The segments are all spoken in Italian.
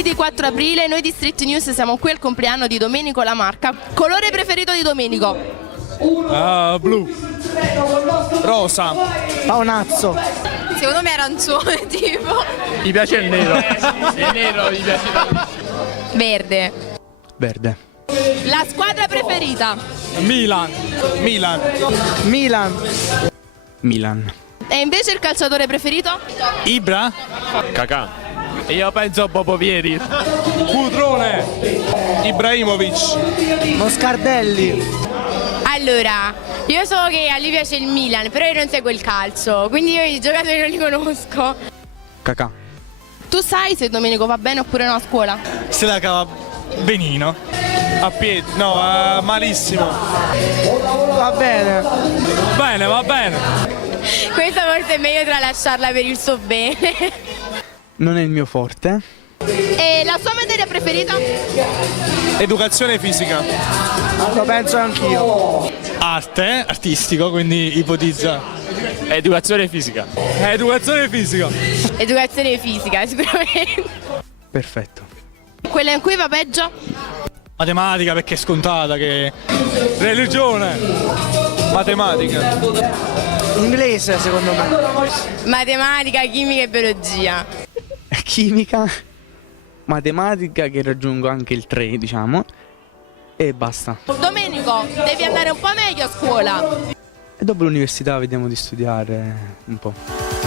Mercoledì 4 aprile noi di Street News siamo qui al compleanno di Domenico La Marca. Colore preferito di Domenico? Blu. Rosa. Paonazzo. Secondo me arancione tipo. Mi piace il nero. Il nero mi piace. Verde. Verde. La squadra preferita? Milan. Milan. Milan. Milan. E invece il calciatore preferito? Ibra. Cacà. Io penso a Popovieri. Cutrone. Ibrahimovic. Moscardelli. Allora, io so che a lui piace il Milan, però io non seguo il calcio, quindi io i giocatori non li conosco. Cacà. Tu sai se Domenico va bene oppure no a scuola? Se la cava benino. A piedi. No, malissimo. Va bene. Bene, va bene. Questa forse è meglio tralasciarla per il suo bene. Non è il mio forte. E la sua materia preferita? Educazione fisica. Lo penso anch'io. Arte, artistico, quindi ipotizza. Educazione fisica. Educazione fisica. Educazione fisica, sicuramente. Perfetto. Quella in cui va peggio? Matematica perché è scontata che. Religione. Matematica. Inglese secondo me. Matematica, chimica e biologia. Chimica. Matematica che raggiungo anche il 3, diciamo. E basta. Domenico, devi andare un po' meglio a scuola. E dopo l'università vediamo di studiare un po'.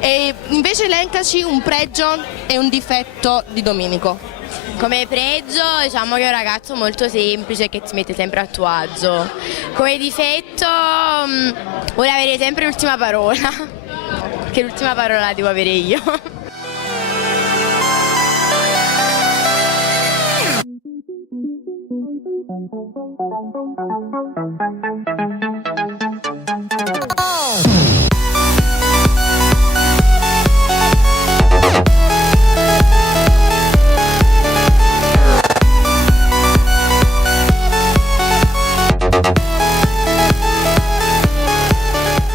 E invece elencaci un pregio e un difetto di Domenico. Come pregio diciamo che è un ragazzo molto semplice che si mette sempre a tuo agio. Come difetto vuole avere sempre l'ultima parola, perché l'ultima parola la devo avere io.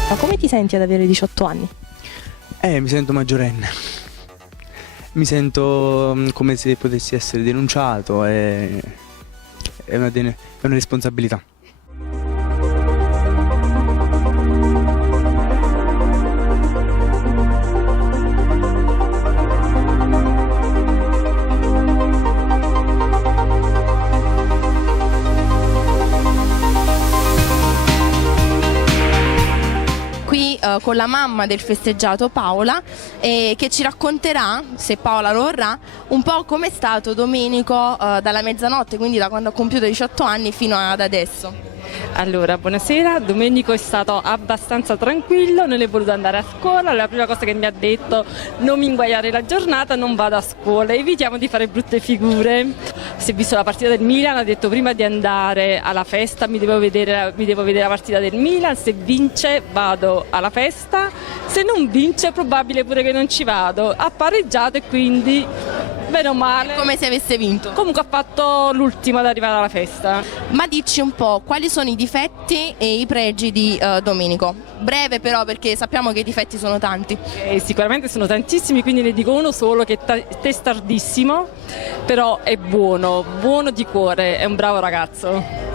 Ma come ti senti ad avere 18 anni? Mi sento maggiorenne. Mi sento come se potessi essere denunciato. È una responsabilità. Con la mamma del festeggiato Paola che ci racconterà, se Paola lo vorrà, un po' com'è stato Domenico dalla mezzanotte, quindi da quando ha compiuto 18 anni fino ad adesso. Allora, buonasera. Domenico è stato abbastanza tranquillo, non è voluto andare a scuola. La prima cosa che mi ha detto: non mi inguaiare la giornata, non vado a scuola, evitiamo di fare brutte figure. Si è visto la partita del Milan, ha detto prima di andare alla festa mi devo vedere la partita del Milan, se vince vado alla festa, se non vince è probabile pure che non ci vado. Ha pareggiato e quindi bene o male. Come se avesse vinto. Comunque ha fatto l'ultimo ad arrivare alla festa. Ma dici un po' quali sono i difetti e i pregi di Domenico. Breve però, perché sappiamo che i difetti sono tanti. Sicuramente sono tantissimi, quindi ne dico uno solo, che è testardissimo, però è buono di cuore, è un bravo ragazzo.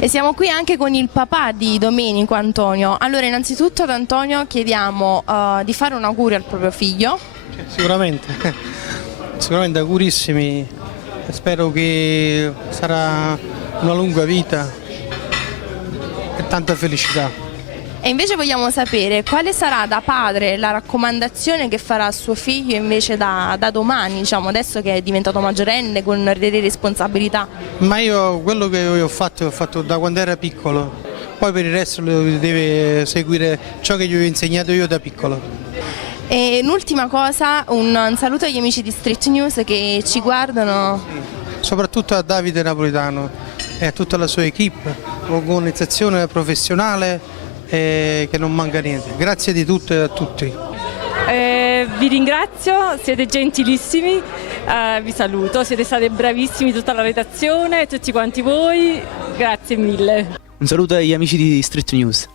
E siamo qui anche con il papà di Domenico, Antonio. Allora, innanzitutto ad Antonio chiediamo di fare un augurio al proprio figlio. Sicuramente augurissimi, spero che sarà una lunga vita e tanta felicità. E invece vogliamo sapere quale sarà da padre la raccomandazione che farà a suo figlio invece da domani, diciamo, adesso che è diventato maggiorenne con delle responsabilità. Ma io quello che ho fatto da quando era piccolo, poi per il resto deve seguire ciò che gli ho insegnato io da piccolo. E un'ultima cosa, un saluto agli amici di Street News che ci guardano. Soprattutto a Davide Napolitano e a tutta la sua equipe, organizzazione professionale che non manca niente. Grazie di tutto e a tutti. Vi ringrazio, siete gentilissimi, vi saluto, siete stati bravissimi, tutta la redazione, tutti quanti voi, grazie mille. Un saluto agli amici di Street News.